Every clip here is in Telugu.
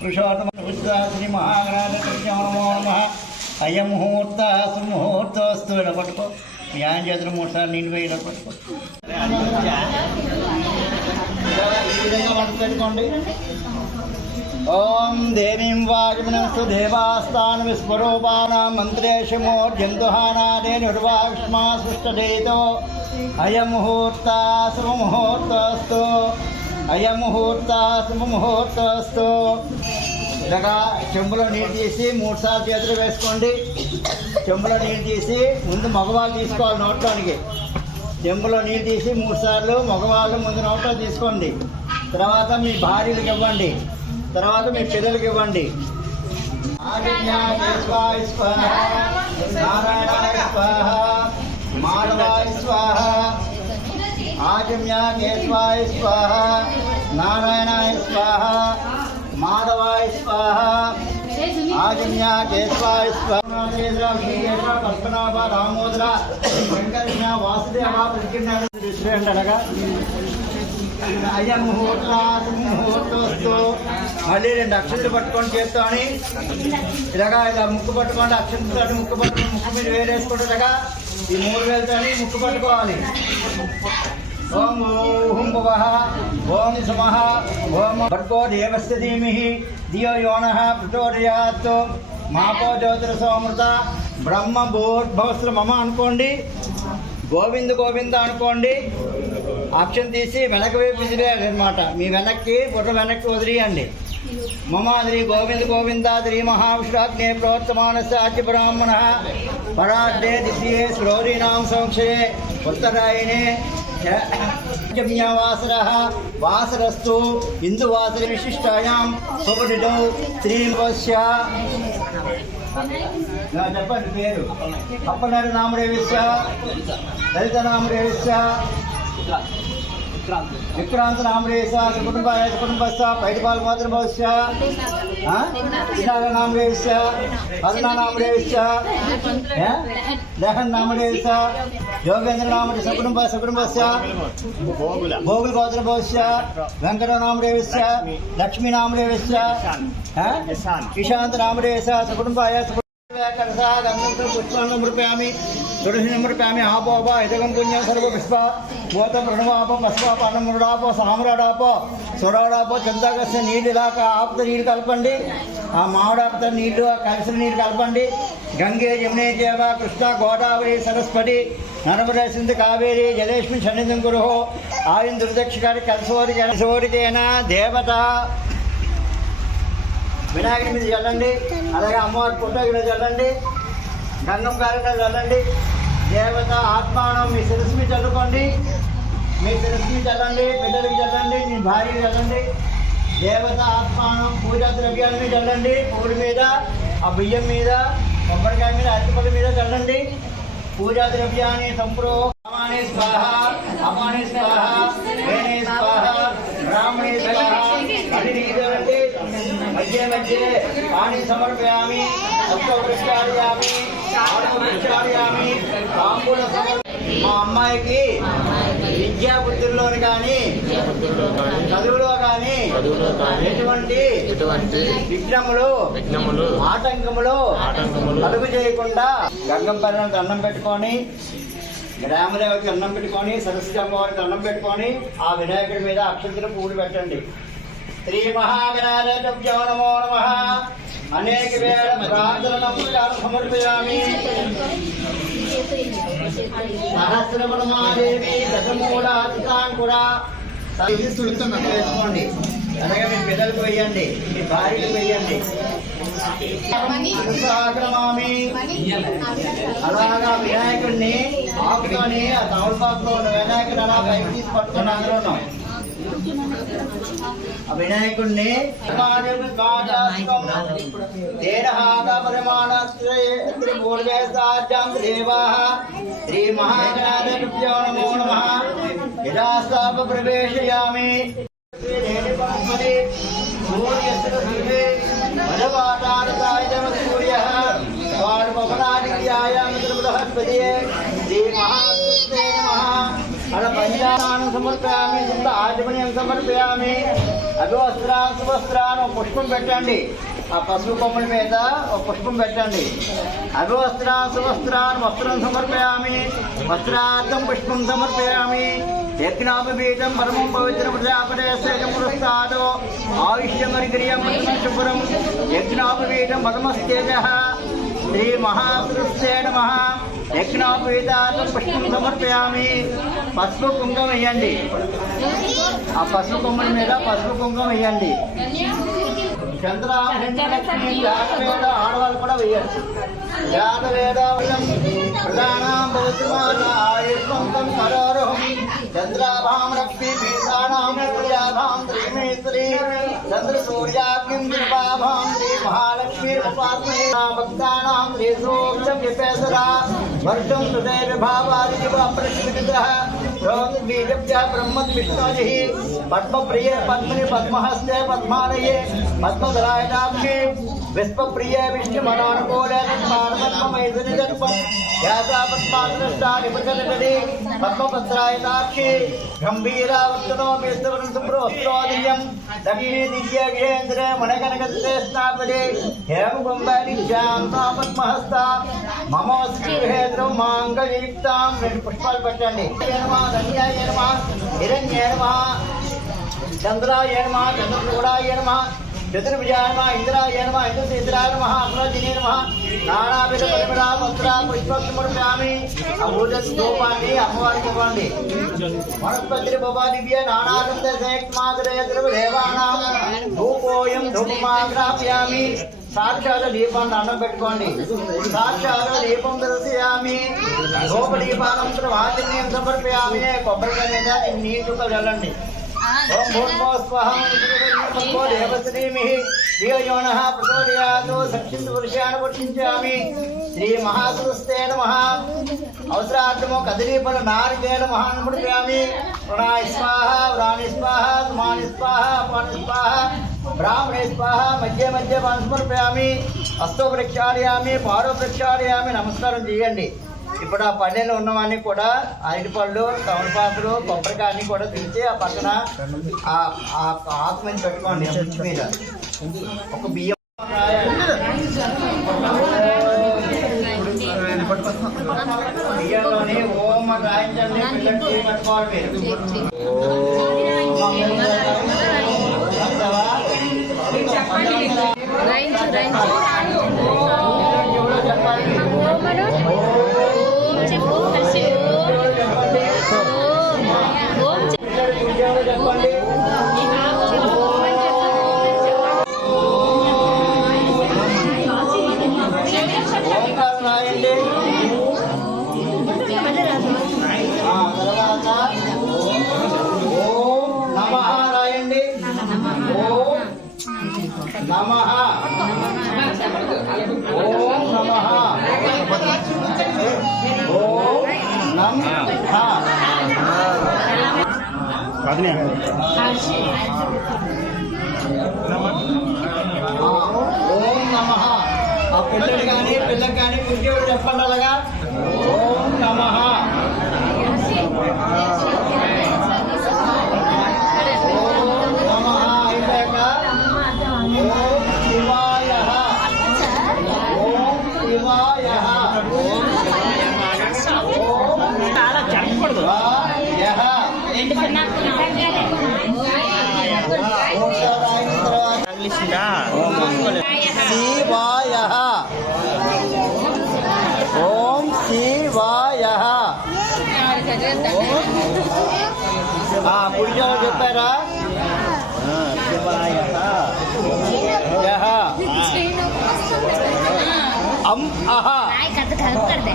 పురుషోత్తమ శ్రీ మహాగణాధిపతి నమో నమ అయ్య ముహూర్త సుముహూర్తోస్తు ఇలా పట్టుకో మీ ఆయన చేతులు మూడు సార్లు నీళ్ళు పోయి ఇలా పట్టుకో ఈ విధంగా వంట పెట్టుకోండి ఓం దేవీం వాయుమనస్సు దేవాస్థాన విస్వరూపాన మంత్రేషమో జంతుహానాదే నిర్వాక్ష్మా సృష్టదేతో అయం ముహూర్త శుభముహూర్తస్తు అయం ముహూర్త శుభముహూర్తస్తు ఇలాగా చెంబులో నీళ్ళు తీసి మూడు సార్లు చేతులు వేసుకోండి. చెంబులో నీళ్ళు తీసి ముందు మగవాళ్ళు తీసుకోవాలి నోట్లోనికి. చెంబులో నీళ్ళు తీసి మూడు సార్లు మగవాళ్ళు ముందు నోట్లో తీసుకోండి. తర్వాత మీ భార్యలకు ఇవ్వండి. తర్వాత మీ పిల్లలకి ఇవ్వండి. నారాయణ స్వాహ. ఆజమ్యాయ స్వాహ స్వాహ నారాయణాయ స్వాహ మాధవాయ స్వాహ ఆజన్యాయ స్వాహ స్వాహ కేంద్ర వీరేశ్వర పద్మనాభ రామోదర వెంకటకృష్ణ వాసుదేవ ప్రతిష్ఠ అనగా అయ్య ముహూర్త ముహూర్తోస్తు. మళ్ళీ రెండు అక్షంతలు పట్టుకొని చేత్తో అని. ఇలాగా ఇలా ముక్కు పట్టుకోండి అక్షంతతో ముక్కు పట్టుకొని ముక్కు మీద వేరేసుకుంటుండగా ఈ మూడు వేలతోని ముక్కు పట్టుకోవాలి. ఓం ఓం భువః ఓం సుమః ఓం భర్గో దేవస్య ధీమిహి ధియో యోనః ప్రచోదయాత్ మాపో జ్యోతిరసోమృత బ్రహ్మ భూర్భవస్త్ర మమ అనుకోండి. గోవింద గోవింద అనుకోండి. ఆప్షన్ తీసి వెనక వైపు విసిరేయాలి అనమాట మీ వెనక్కి బుట్ట వెనక్కి వదిలేయండి. మమాద్రి గోవింద గోవిందాద్రి మహావిష్ణాగ్నే ప్రోత్తమానస్య బ్రాహ్మణ. పరాడ్డే దివ్యే శ్రోరీణాం సంక్షయే ఉత్తరాయణే వాసర వాసరస్తు ఇందువాసర విశిష్టాయాం శుభనిడౌ శ్రీవస్య చెప్పండి పేరు. అప్పనారి నామదేవిస్య లలిత నామదేవిస్య విక్రాంత. నామదేశ కుటుంబాయ కుటుంబస్య పైడిపాల్ మాత్రం భవిష్య. విశాఖ నామదేవిస్య అరుణ నామదేవిస్య దేహన్ నామదేవిస్య యోగేంద్ర నామరే సకుటుంబ సకుటుంబస్య భోగుల గోత్ర భవిష్య వెంకట నామదేవిస్య లక్ష్మీ నామదేవిస్య ఇషాంత నామదేశ సకుటుంబాయ పుష్పాలను మృపయామి సమర్పయామి ఆపోప ఇదగం పుణ్యం సర్వ పుష్ప భూతం ప్రణవాప పశ్వాప సామ్రాడాపో సురాడాపో చందాగస్య నీళ్ళు ఇలాక ఆపుత నీరు కలపండి. ఆ మామిడాపుత నీళ్ళు ఆ కలిసిన నీరు కలపండి. గంగే యమునే దేవ కృష్ణ గోదావరి సరస్వతి నర్మద సింధు కావేరి జలేష్మి సన్నిధం గురు ఆయన దుర్దక్షికారి కలిసోరి కలిసోరికేన దేవత. వినాయకుడి మీద చల్లండి అలాగే అమ్మవారి ఫోటో చల్లండి గంగం గారి చల్లండి దేవత ఆత్మానం మీ శిరస్సు మీద చల్లుకోండి మీ శిరస్సు మీద చల్లండి పిల్లలకి చల్లండి మీ భార్యకి చల్లండి దేవత ఆత్మానం పూజా ద్రవ్యాల మీద చల్లండి పువ్వుల మీద ఆ బియ్యం మీద కొబ్బరికాయ మీద అరటిపల్లి మీద చల్లండి పూజా ద్రవ్యాన్ని సంప్రో అమాని స్వాహ అమాని స్వాహ బ్రాహ్మణే స్వాహ మా అమ్మాయికి విద్యా బుద్ధుల్లోని కానీ చదువులో కానీ ఎటువంటి విఘ్నములు విఘ్నములు ఆటంకములు ఆటంకములు కలుగు చేయకుండా గంగం పైన దండం పెట్టుకొని గ్రామదేవతకి అన్నం పెట్టుకొని సరస్వతి అమ్మవారికి అన్నం పెట్టుకొని ఆ వినాయకుడి మీద అక్షంతలు పూలు పెట్టండి. శ్రీ మహాగణాలయభ్యో నమో నమ. అనేక వేల ప్రార్థన నమస్కారం సమర్పయామి సహస్రమణమాదేవి దశమూలాంకురా వేసుకోండి అలాగే మీ పిల్లలకు వెయ్యండి మీ భార్యకు వెయ్యండి అలాగా వినాయకుడిని ఆకుతోని ఆ తమలపాకులో ఉన్న వినాయకుడు అలా పైకి తీసి పట్టుకుని అందరూ ఉన్నాం. ఆ వినాయకుడిని శ్రీ మహాగణాధిపత్యో నమో నమ యథాస్థాప ప్రవేశయామి సూర్యస్య సృష్టి మధవాటారతాయ సూర్యः స్వాడుపపరాదిక్యాయాం బృహస్పతియే శ్రీ మహాకృష్ణే నమః అల పంచానాను సమర్పయామి శుద్ధ ఆజమనీయం సమర్పయామి. అభివస్త్రాన్ సువస్త్రాన్ ఒక పుష్పం పెట్టండి. ఆ పసుపు కొమ్మల మీద ఒక పుష్పం పెట్టండి. అభివస్త్రాన్ సువస్త్రాన్ వస్త్రం సమర్పయామి. వస్త్రార్థం పుష్పం సమర్పయామి. యజ్ఞాపీఠం పరమం పవిత్ర ప్రజాపదేశం పురస్తాదో ఆయుష్యమరిగ్రియం శుభ్రం యజ్ఞాపీఠం పరమస్తేజ శ్రీ మహాపురుషే నమ. యజ్ఞాపీఠార్థం పుష్పం సమర్పయామి పసుపు కుంకం వేయండి ఆ పసుపు కుంభం మీద పసుపు కుంకం వేయండి చంద్రాలక్ష్మి జాతవేద ఆడవాళ్ళు కూడా వేయచ్చు జాతవేద ప్రధానం భవతిమాన చంద్రాభాం లక్ష్మీ భీషాణాం చంద్ర సూర్యాగ్నిం కృపాభాం శ్రీ మహాలక్ష్మీ ఉపాస్మే భక్తానాం శ్రీ సూక్ష్మ విపేసరా वर्षं हृदयविभावादेव अप्रतिविदितः योगिबीजभ्यः ब्रह्मद्विष्णोजिः पद्मप्रिये पद्मनि पद्महस्ते पद्मालये पद्मधरायताक्षे विश्वप्रिय विष्णुमनोनुकूल पद्मानपद्ममैथिनि जन्मं ध्यासा पद्मादृष्टा निपृतनटने पद्मपत्रायताक्षे गम्भीरा वर्तनो मेस्तवनसुप्रोस्त्रोदियम् గంభీరావర్తనో విస్తవరం సుప్రోస్త్రోదయం లక్ష్మీ దివ్య గేంద్ర మనగనగతే స్నాపడే హేమ కుంభానిశ్యాం పద్మహస్త మమోస్మి హేద్రం మాంగళయుక్తాం రెండు పుష్పాలు పెట్టండి ధన్యాయ నమ హిరణ్య నమ చతుర్భుజాయ నమ ఇంద్రాయ నమ ఇంద్రశేద్రాయ నమ అమరాజినే నమ నానావిధ పరిమళ వస్త్ర పుష్పముడియామి ఆ పూజ అమ్మవారికి ఇవ్వండి వనస్పతి భవా దివ్య నానానంద శేక్మాగ్రయ దేవానాం ధూపోయం ధూపమాగ్రాప్యామి సాక్షాత్ దీపాన్ని అన్నం పెట్టుకోండి సాక్షాత్ దీపం దర్శయామి ధూప దీపానంతరం ఆచరణీయం సమర్పయామి కొబ్బరికాయ నీటితో వెళ్ళండి ఓం భూర్భో సక్షింతు పురుషాన్ని వర్షించామి శ్రీ మహాసుస్తే నమః అవసరార్థము కదలీపల నారికేల మహానుమృత్యామి ప్రణాయ స్వాహ వ్రాణి స్వాహ సుమాని స్వాహ పాని స్వాహ బ్రాహ్మణే స్వాహ మధ్య మధ్య పాన్ స్మర్పయామి హస్తో ప్రక్షాళయామి పారో ప్రక్షాళయామి నమస్కారం చేయండి. ఇప్పుడు ఆ పల్లెలో ఉన్నవన్నీ కూడా అరటిపళ్ళు తమలపాకులు కొబ్బరికాయ అన్ని కూడా తీసి ఆ పక్కన ఆ ఆకు మీద పెట్టుకోండి ఆ మీద. ఒక బియ్యం. బియ్యంలోని ఓం రాయించండి పెట్టుకోవాలి మీరు. రాయండి తర్వాత ఓం నమః రాయండి. ఓం నమః. ఓం నమః. ఓం నమః. ఓం నమః ఆ పిల్లలు కానీ పిల్లకి కానీ పుట్టివాడు చెప్పండి అలాగా? ఓం నమః. ఓం నమః. అయిపోయాక తర్వాత శివాయ ఓం శివాయ ఆ పుడిచారు చెప్పారా శివాయ యహ అం అహ కథ కథ కడదే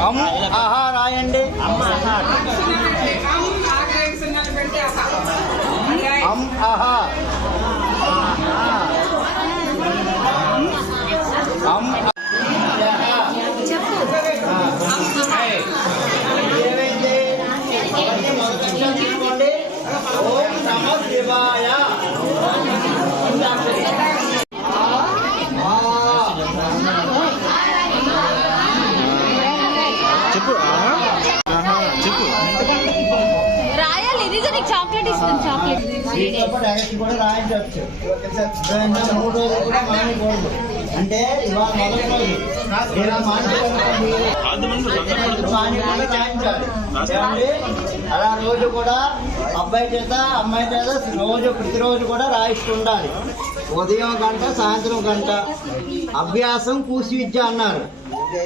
అం అహ రాయండి అం అహ కూడా రాయించవచ్చు. మూడు రోజులు కూడా మానేయకూడదు అంటే ఇవాళ మొదటి రోజు రాయించాలి? అలా రోజు కూడా అబ్బాయి చేత అమ్మాయి చేత రోజు ప్రతిరోజు కూడా రాయిస్తుండాలి ఉదయం గంట సాయంత్రం గంట. అభ్యాసం కూసి విద్య అన్నారు.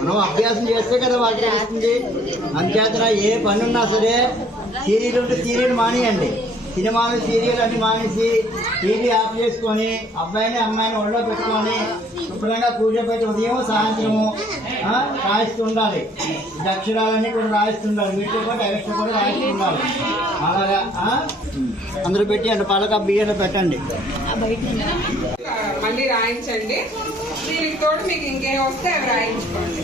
మనం అభ్యాసం చేస్తే కదా వాళ్ళకి తెలుస్తుంది అంచేతన ఏ పని ఉన్నా సరే సీరియల్ ఉంటే సీరియల్ మానేయండి. సినిమాలు సీరియల్ అన్ని మానేసి టీవీ ఆఫ్ చేసుకొని అబ్బాయిని అమ్మాయిని ఒళ్ళో పెట్టుకొని శుభ్రంగా కూర్చోబెట్టి ఉదయం సాయంత్రము ఆ, రాయిస్తుండాలి. ఈ అక్షరాలన్నీ కూడా రాయిస్తుండాలి. వీటితో పాటు ఎక్స్ట్రా కూడా రాయిస్తుండాలి. అలాగా ఆ? అందరూ పెట్టి అంటే పలక బియ్యంలో పెట్టండి. మళ్ళీ రాయించండి. దీనికి తోడు మీకు ఇంకేం వస్తే అవి రాయించుకోండి.